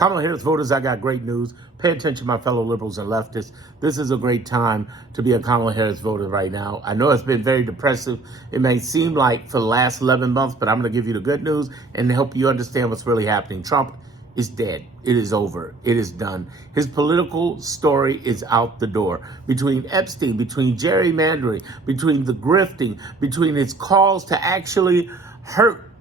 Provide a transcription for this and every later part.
Kamala Harris voters, I got great news. Pay attention, my fellow liberals and leftists. This is a great time to be a Kamala Harris voter right now. I know it's been very depressive. It may seem like for the last 11 months, but I'm going to give you the good news and help you understand what's really happening. Trump is dead. It is over. It is done. His political story is out the door. Between Epstein, between gerrymandering, between the grifting, between his calls to actually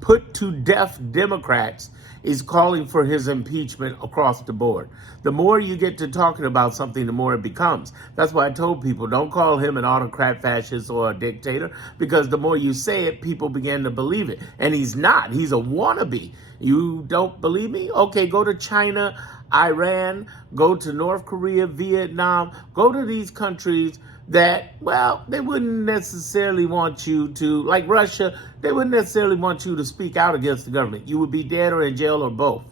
put to death Democrats, is calling for his impeachment across the board. The more you get to talking about something, the more it becomes. That's why I told people, don't call him an autocrat, fascist, or a dictator, because the more you say it, people begin to believe it. And he's not. He's a wannabe. You don't believe me? Okay, go to China, Iran, go to North Korea, Vietnam, go to these countries that, well, they wouldn't necessarily want you to, like Russia, they wouldn't necessarily want you to speak out against the government. You would be dead or in jail or both.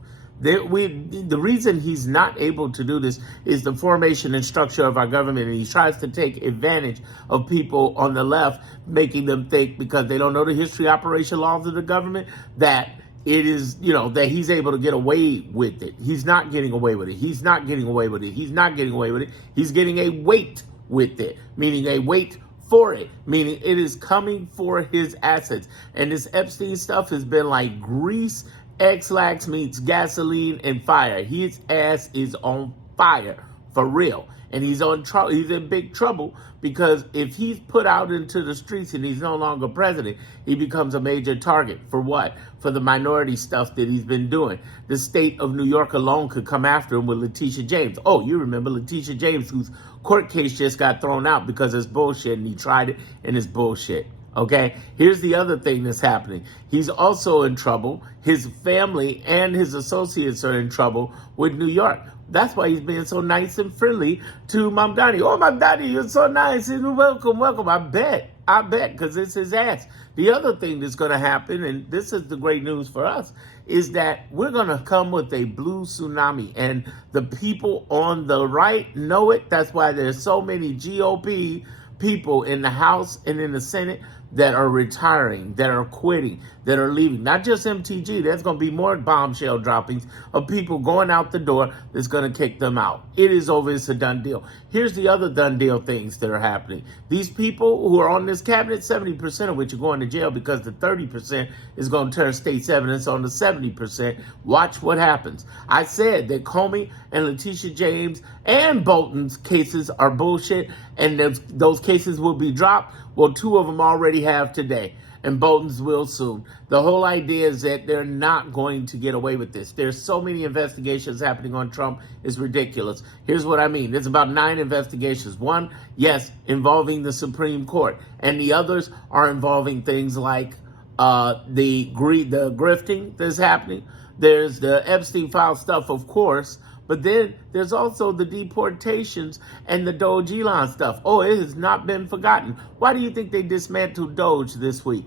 The reason he's not able to do this is the formation and structure of our government, and he tries to take advantage of people on the left, making them think, because they don't know the history, operation, laws of the government, that it is, that he's able to get away with it. He's not getting away with it. He's not getting away with it. He's not getting away with it. He's getting a weight with it, meaning a weight for it, meaning it is coming for his assets. And this Epstein stuff has been like grease, X-Lax meets gasoline and fire. His ass is on fire, for real. And he's in big trouble, because if he's put out into the streets and he's no longer president, he becomes a major target. For what? For the minority stuff that he's been doing. The state of New York alone could come after him with Letitia James. Oh, you remember Letitia James, whose court case just got thrown out because it's bullshit, and he tried it and it's bullshit. Okay, here's the other thing that's happening. He's also in trouble. His family and his associates are in trouble with New York. That's why he's being so nice and friendly to Mamdani. Oh, Mamdani, you're so nice and welcome. I bet, because it's his ass. The other thing that's going to happen, and this is the great news for us, is that we're going to come with a blue tsunami. And the people on the right know it. That's why there's so many GOP people in the House and in the Senate that are retiring, that are quitting, that are leaving. Not just MTG. There's going to be more bombshell droppings of people going out the door that's going to kick them out. It is over. It's a done deal. Here's the other done deal things that are happening. These people who are on this cabinet, 70% of which are going to jail, because the 30% is going to turn state's evidence on the 70%. Watch what happens. I said that Comey and Letitia James and Bolton's cases are bullshit, and those cases will be dropped. Well, 2 of them already have today, and Bolton's will soon. The whole idea is that they're not going to get away with this. There's so many investigations happening on Trump, it's ridiculous. Here's what I mean. There's about 9 investigations. One, yes, involving the Supreme Court, and the others are involving things like the grifting that's happening. There's the Epstein file stuff, of course, but then there's also the deportations and the Doge Elon stuff. Oh, it has not been forgotten. Why do you think they dismantled Doge this week?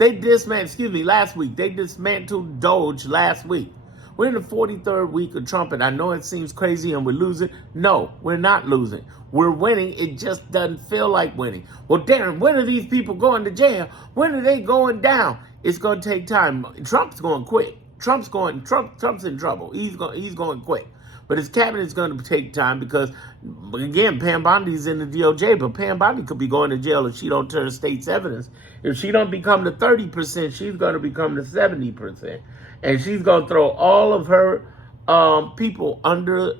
Last week. They dismantled Doge last week. We're in the 43rd week of Trump, and I know it seems crazy and we're losing. No, we're not losing. We're winning. It just doesn't feel like winning. Well, Darren, when are these people going to jail? When are they going down? It's going to take time. Trump's going quick. Trump's in trouble. He's going quick. But his cabinet is going to take time because, again, Pam Bondi's in the DOJ, but Pam Bondi could be going to jail if she don't turn state's evidence. If she don't become the 30%, she's going to become the 70%. And she's going to throw all of her people under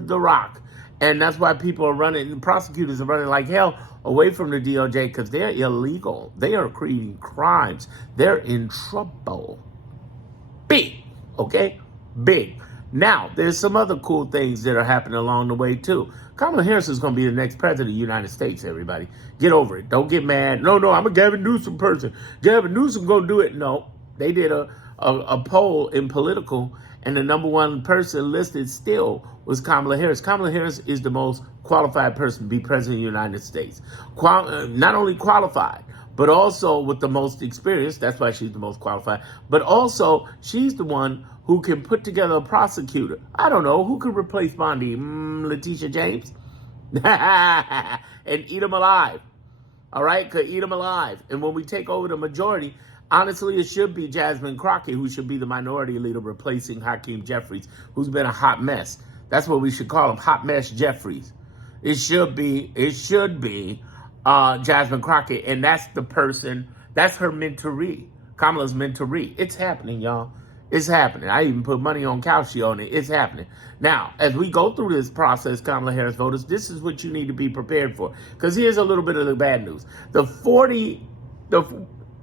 the rock. And that's why people are running, the prosecutors are running like hell away from the DOJ, because they're illegal. They are creating crimes. They're in trouble. Big, okay? Big. Now, there's some other cool things that are happening along the way, too. Kamala Harris is going to be the next president of the United States, everybody. Get over it. Don't get mad. No, I'm a Gavin Newsom person. Gavin Newsom going to do it. No, they did a poll in Political, and the number 1 person listed still was Kamala Harris. Kamala Harris is the most qualified person to be president of the United States. Not only qualified, but also with the most experience. That's why she's the most qualified. But also, she's the one who can put together a prosecutor. I don't know. Who could replace Bondi? Letitia James? And eat them alive. All right? Could eat them alive. And when we take over the majority, Honestly, it should be Jasmine Crockett, who should be the minority leader replacing Hakeem Jeffries, who's been a hot mess. That's what we should call him, hot mess Jeffries. It should be Jasmine Crockett, and that's the person, that's her mentoree, Kamala's mentoree. It's happening, y'all. It's happening. I even put money on Cauchy on it. It's happening. Now, as we go through this process, Kamala Harris voters, this is what you need to be prepared for. Because here's a little bit of the bad news.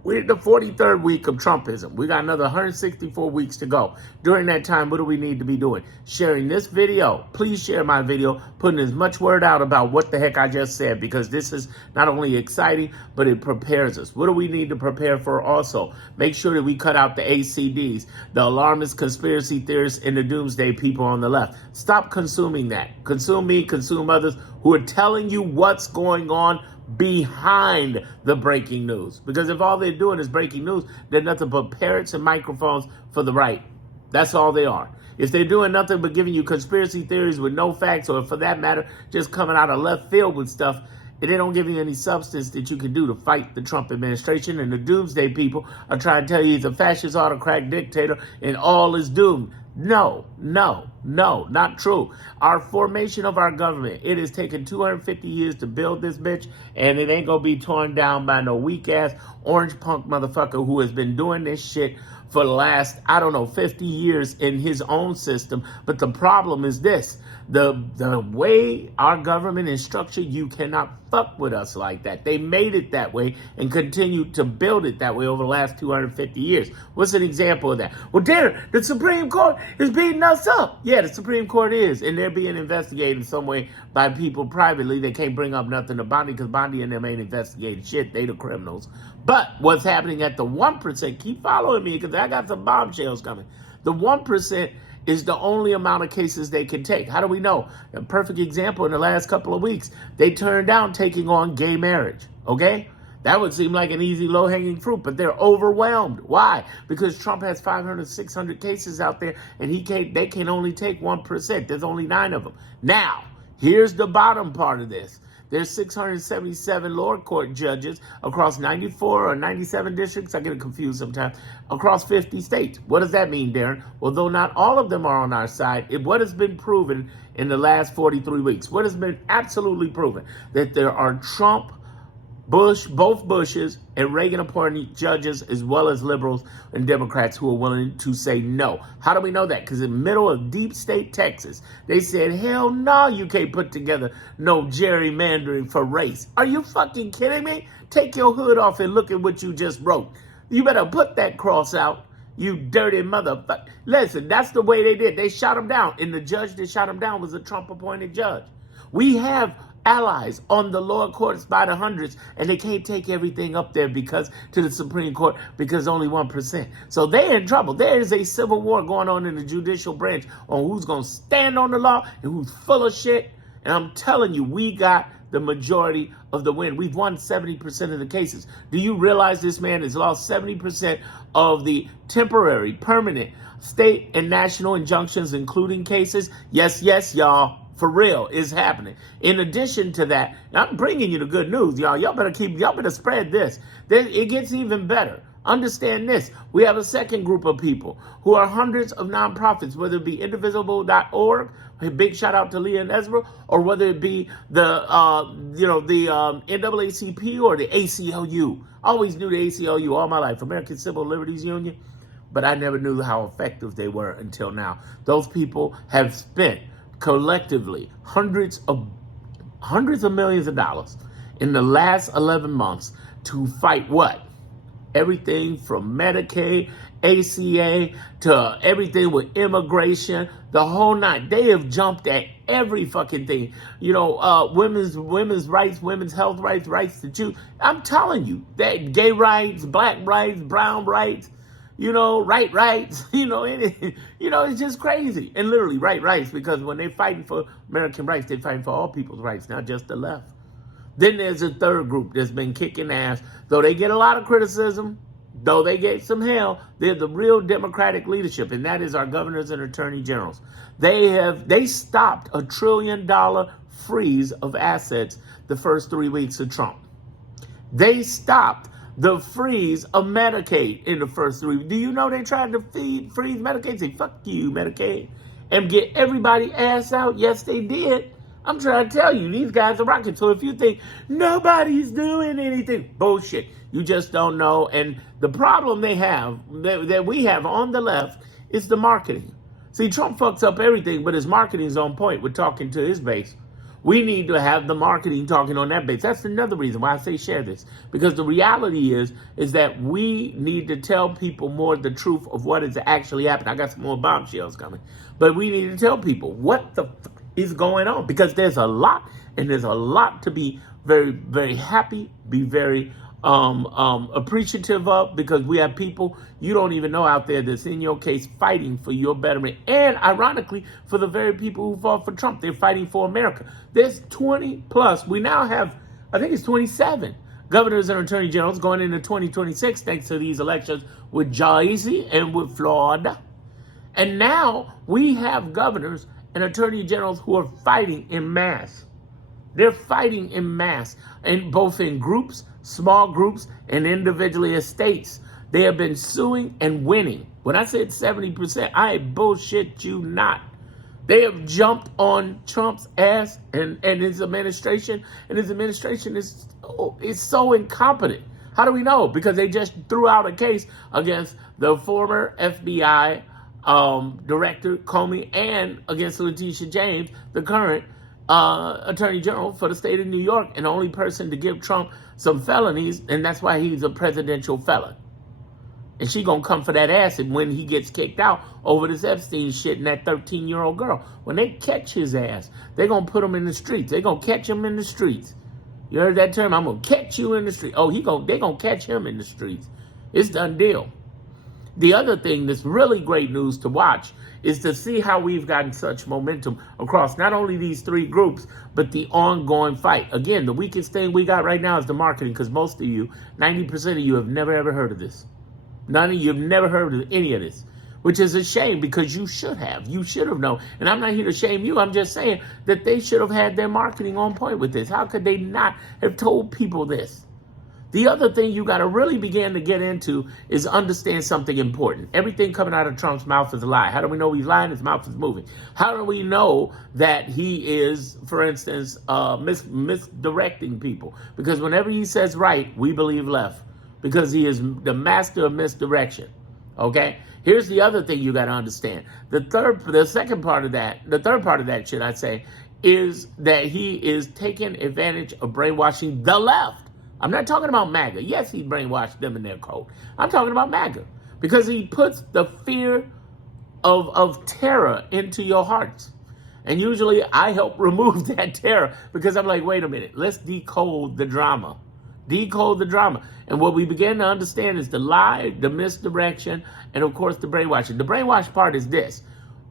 We're in the 43rd week of Trumpism. We got another 164 weeks to go. During that time, what do we need to be doing? Sharing this video. Please share my video, putting as much word out about what the heck I just said, because this is not only exciting, but it prepares us. What do we need to prepare for also? Make sure that we cut out the ACDs, the alarmist conspiracy theorists, and the doomsday people on the left. Stop consuming that. Consume me, consume others who are telling you what's going on behind the breaking news. Because if all they're doing is breaking news, they're nothing but parrots and microphones for the right. That's all they are. If they're doing nothing but giving you conspiracy theories with no facts, or for that matter, just coming out of left field with stuff, and they don't give you any substance that you can do to fight the Trump administration, and the doomsday people are trying to tell you he's a fascist autocrat dictator and all is doomed. No, not true. Our formation of our government, it has taken 250 years to build this bitch, and it ain't gonna be torn down by no weak-ass orange punk motherfucker who has been doing this shit for the last, 50 years in his own system. But the problem is this. The way our government is structured, you cannot fuck with us like that. They made it that way and continue to build it that way over the last 250 years. What's an example of that? Well, Darren, the Supreme Court is beating us up. Yeah, the Supreme Court is, and they're being investigated in some way by people privately. They can't bring up nothing to Bondi because Bondi and them ain't investigating shit. They the criminals. But what's happening at the 1%, keep following me because I got some bombshells coming. The 1% is the only amount of cases they can take. How do we know? A perfect example, in the last couple of weeks, they turned down taking on gay marriage, okay? That would seem like an easy, low-hanging fruit, but they're overwhelmed. Why? Because Trump has 500, 600 cases out there, and they can only take 1%. There's only 9 of them. Now, here's the bottom part of this. There's 677 lower court judges across 94 or 97 districts. I get confused sometimes. Across 50 states. What does that mean, Darren? Well, though not all of them are on our side, what has been proven in the last 43 weeks? What has been absolutely proven? That there are Trump, Bush, both Bushes, and Reagan-appointed judges, as well as liberals and Democrats who are willing to say no. How do we know that? Because in the middle of deep state Texas, they said, hell no, you can't put together no gerrymandering for race. Are you fucking kidding me? Take your hood off and look at what you just wrote. You better put that cross out, you dirty motherfucker. Listen, that's the way they did. They shot him down, and the judge that shot him down was a Trump-appointed judge. We have allies on the lower courts by the hundreds, and they can't take everything up there to the Supreme Court because only 1%. So they're in trouble. There is a civil war going on in the judicial branch on who's going to stand on the law and who's full of shit. And I'm telling you, we got the majority of the win. We've won 70% of the cases. Do you realize this man has lost 70% of the temporary, permanent, state and national injunctions, including cases? Yes, y'all. For real, is happening. In addition to that, I'm bringing you the good news, y'all. Y'all better spread this. It gets even better. Understand this. We have a second group of people who are hundreds of nonprofits, whether it be indivisible.org, a big shout out to Leah and Ezra, or whether it be the NAACP or the ACLU. I always knew the ACLU all my life, American Civil Liberties Union, but I never knew how effective they were until now. Those people have spent collectively hundreds of millions of dollars in the last 11 months to fight what? Everything from Medicaid, ACA, to everything with immigration, the whole nine. They have jumped at every fucking thing. Women's rights, women's health rights, rights to choose. I'm telling you, that gay rights, black rights, brown rights, rights, it's just crazy. And literally rights, because when they're fighting for American rights, they're fighting for all people's rights, not just the left. Then there's a third group that's been kicking ass. Though they get a lot of criticism, though they get some hell, they're the real Democratic leadership, and that is our governors and attorney generals. They stopped a $1 trillion freeze of assets the first 3 weeks of Trump. They stopped the freeze of Medicaid in the first 3 weeks. Do you know they tried to freeze Medicaid? Say, fuck you, Medicaid, and get everybody ass out? Yes, they did. I'm trying to tell you, these guys are rocking. So if you think nobody's doing anything, bullshit. You just don't know. And the problem they have, that we have on the left, is the marketing. See, Trump fucks up everything, but his marketing's on point with talking to his base. We need to have the marketing talking on that base. That's another reason why I say share this. Because the reality is that we need to tell people more the truth of what is actually happening. I got some more bombshells coming. But we need to tell people what the fuck is going on. Because there's a lot, and there's a lot to be very, very happy, be very appreciative of, because we have people you don't even know out there that's in your case fighting for your betterment. And ironically, for the very people who fought for Trump, they're fighting for America. There's 20 plus. We now have, I think it's 27 governors and attorney generals going into 2026 thanks to these elections with Jersey and with Florida. And now we have governors and attorney generals who are fighting in mass. They're fighting in mass, and both in groups, small groups, and individually as states. They have been suing and winning. When I said 70%, I bullshit you not. They have jumped on Trump's ass and his administration, and his administration is so incompetent. How do we know? Because they just threw out a case against the former FBI director, Comey, and against Letitia James, the current attorney general for the state of New York, and the only person to give Trump some felonies, and that's why he's a presidential felon. And she gonna come for that ass when he gets kicked out over this Epstein shit and that 13-year-old girl. When they catch his ass, they gonna put him in the streets. They gonna catch him in the streets. You heard that term? I'm gonna catch you in the street. Oh, they gonna catch him in the streets. It's done deal. The other thing that's really great news to watch is to see how we've gotten such momentum across not only these three groups, but the ongoing fight. Again, the weakest thing we got right now is the marketing, because most of you, 90% of you, have never ever heard of this. None of you have never heard of any of this, which is a shame, because you should have. You should have known. And I'm not here to shame you. I'm just saying that they should have had their marketing on point with this. How could they not have told people this? The other thing you got to really begin to get into is understand something important. Everything coming out of Trump's mouth is a lie. How do we know he's lying? His mouth is moving. How do we know that he is, for instance, misdirecting people? Because whenever he says right, we believe left, because he is the master of misdirection. Okay? Here's the other thing you got to understand. The third part of that, should I say, is that he is taking advantage of brainwashing the left. I'm not talking about MAGA. Yes, he brainwashed them in their code. I'm talking about MAGA, because he puts the fear of terror into your hearts. And usually I help remove that terror, because I'm like, wait a minute, let's decode the drama. Decode the drama. And what we begin to understand is the lie, the misdirection, and of course the brainwashing. The brainwash part is this.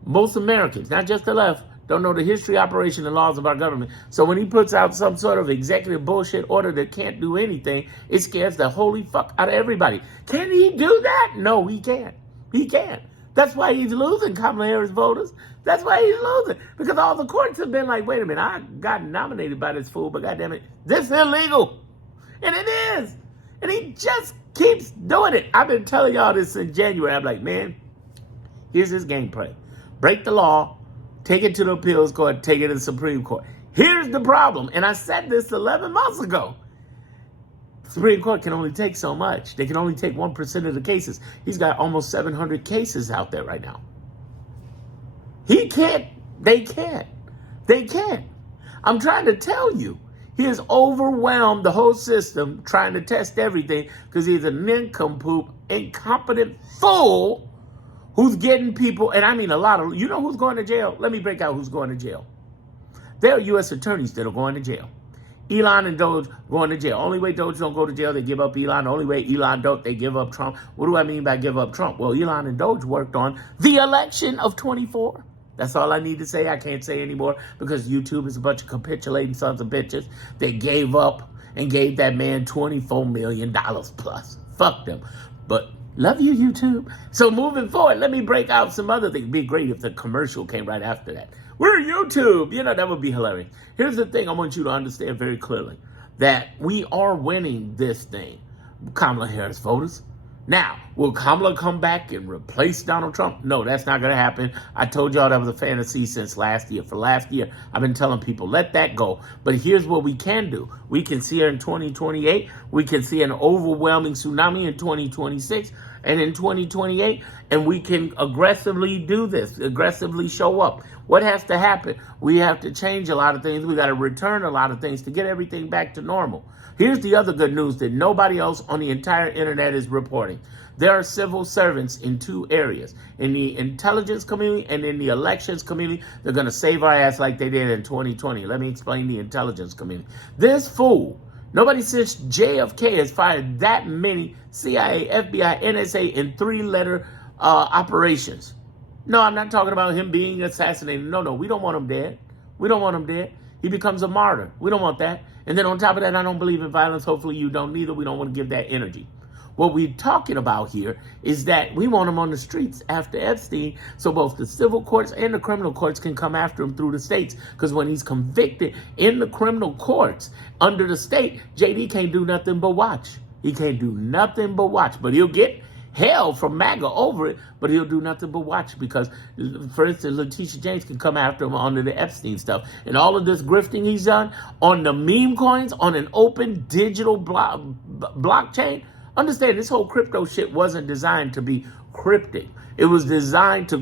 Most Americans, not just the left, don't know the history, operation, and laws of our government. So when he puts out some sort of executive bullshit order that can't do anything, it scares the holy fuck out of everybody. Can he do that? No, he can't. He can't. That's why he's losing Kamala Harris voters. That's why he's losing. Because all the courts have been like, wait a minute, I got nominated by this fool, but goddamn it, this is illegal. And it is. And he just keeps doing it. I've been telling y'all this in January. I'm like, man, here's his gameplay. Break the law. Take it to the appeals court, take it to the Supreme Court. Here's the problem, and I said this 11 months ago. The Supreme Court can only take so much. They can only take 1% of the cases. He's got almost 700 cases out there right now. He can't. They can't. They can't. I'm trying to tell you. He has overwhelmed the whole system trying to test everything, because he's a nincompoop, incompetent fool who's getting people, and I mean a lot of, you know who's going to jail? Let me break out who's going to jail. There are U.S. attorneys that are going to jail. Elon and Doge going to jail. Only way Doge don't go to jail, they give up Elon. The only way Elon don't, they give up Trump. What do I mean by give up Trump? Well, Elon and Doge worked on the election of 24. That's all I need to say. I can't say anymore, because YouTube is a bunch of capitulating sons of bitches that gave up and gave that man $24 million plus. Fuck them. But love you, YouTube. So moving forward, let me break out some other things. It'd be great if the commercial came right after that. We're YouTube. You know, that would be hilarious. Here's the thing I want you to understand very clearly, that we are winning this thing. Kamala Harris voters. Now, will Kamala come back and replace Donald Trump? No, that's not going to happen. I told y'all that was a fantasy since last year. For last year, I've been telling people, let that go. But here's what we can do. We can see her in 2028. We can see an overwhelming tsunami in 2026 and in 2028. And we can aggressively do this, aggressively show up. What has to happen? We have to change a lot of things. We got to return a lot of things to get everything back to normal. Here's the other good news that nobody else on the entire internet is reporting. There are civil servants in two areas. In the intelligence community and in the elections community, they're going to save our ass like they did in 2020. Let me explain the intelligence community. This fool, nobody since JFK has fired that many CIA, FBI, NSA in three-letter operations. No, I'm not talking about him being assassinated. No, we don't want him dead. We don't want him dead. He becomes a martyr. We don't want that. And then on top of that, I don't believe in violence. Hopefully you don't neither. We don't want to give that energy. What we're talking about here is that we want him on the streets after Epstein so both the civil courts and the criminal courts can come after him through the states. Because when he's convicted in the criminal courts under the state, JD can't do nothing but watch. He can't do nothing but watch. But he'll get hell from MAGA over it, but he'll do nothing but watch because, for instance, Letitia James can come after him under the Epstein stuff. And all of this grifting he's done on the meme coins, on an open digital blockchain. Understand, this whole crypto shit wasn't designed to be cryptic. It was designed to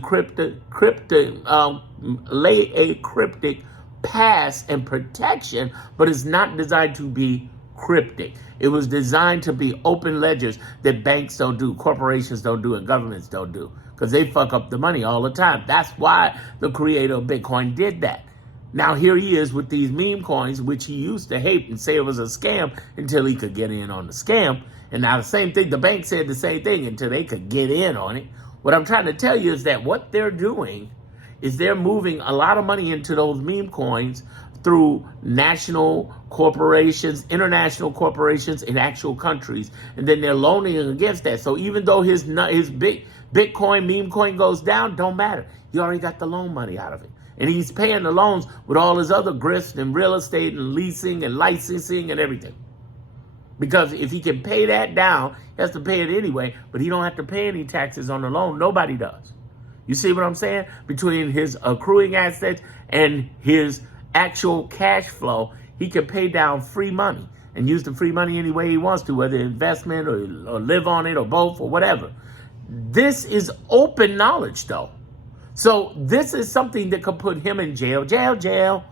lay a cryptic pass and protection, but it's not designed to be cryptic. It was designed to be open ledgers that banks don't do, corporations don't do, and governments don't do because they fuck up the money all the time. That's why the creator of Bitcoin did that. Now here he is with these meme coins, which he used to hate and say it was a scam until he could get in on the scam. And now the same thing, the bank said the same thing until they could get in on it. What I'm trying to tell you is that what they're doing is they're moving a lot of money into those meme coins through national corporations, international corporations in actual countries, and then they're loaning against that. So even though his big Bitcoin, meme coin goes down, don't matter. He already got the loan money out of it. And he's paying the loans with all his other grifts and real estate and leasing and licensing and everything. Because if he can pay that down, he has to pay it anyway, but he don't have to pay any taxes on the loan. Nobody does. You see what I'm saying? Between his accruing assets and his actual cash flow, he can pay down free money and use the free money any way he wants to, whether investment or live on it or both or whatever. This is open knowledge, though. So this is something that could put him in jail. Jail.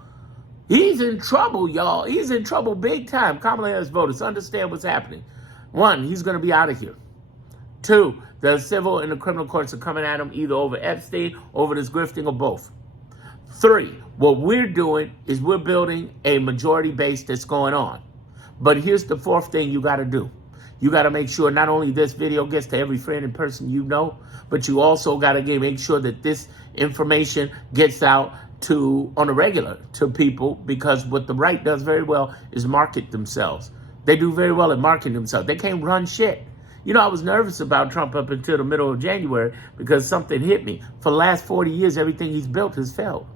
He's in trouble, y'all. He's in trouble big time. Kamala Harris voters, understand what's happening. One, he's going to be out of here. Two, the civil and the criminal courts are coming at him either over Epstein, over this grifting, or both. Three, what we're doing is we're building a majority base that's going on. But here's the fourth thing you got to do. You got to make sure not only this video gets to every friend and person you know, but you also got to make sure that this information gets out on a regular to people, because what the right does very well is market themselves. They do very well at marketing themselves. They can't run shit. You know, I was nervous about Trump up until the middle of January because something hit me. For the last 40 years, everything he's built has failed.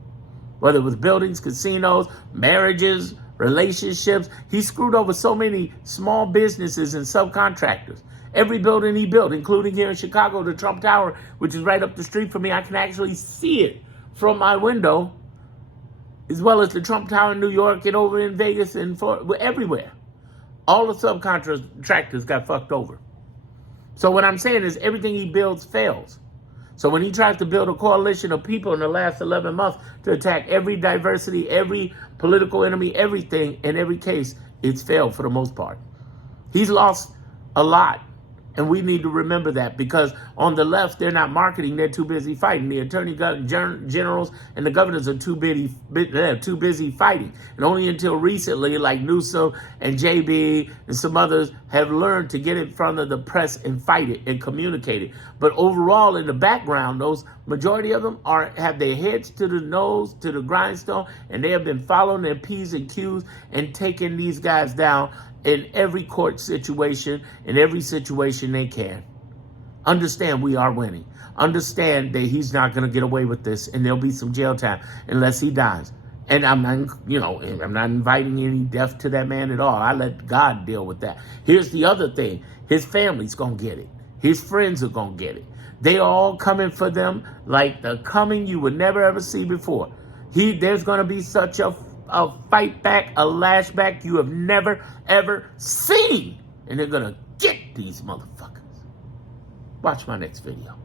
Whether it was buildings, casinos, marriages, relationships. He screwed over so many small businesses and subcontractors. Every building he built, including here in Chicago, the Trump Tower, which is right up the street from me, I can actually see it from my window, as well as the Trump Tower in New York and over in Vegas and everywhere. All the subcontractors got fucked over. So what I'm saying is everything he builds fails. So when he tries to build a coalition of people in the last 11 months to attack every diversity, every political enemy, everything, in every case, it's failed for the most part. He's lost a lot. And we need to remember that, because on the left, they're not marketing. They're too busy fighting. The attorney generals and the governors are too busy fighting. And only until recently, like Newsom and JB and some others have learned to get in front of the press and fight it and communicate it. But overall, in the background, those majority of them have their heads to the nose, to the grindstone, and they have been following their P's and Q's and taking these guys down in every court situation, in every situation they can. Understand we are winning. Understand that he's not going to get away with this, and there'll be some jail time unless he dies. And I'm not, I'm not inviting any death to that man at all. I let God deal with that. Here's the other thing. His family's going to get it. His friends are going to get it. They are all coming for them like the coming you would never ever see before. There's going to be such a fight back, a lash back you have never ever seen. And they're going to get these motherfuckers. Watch my next video.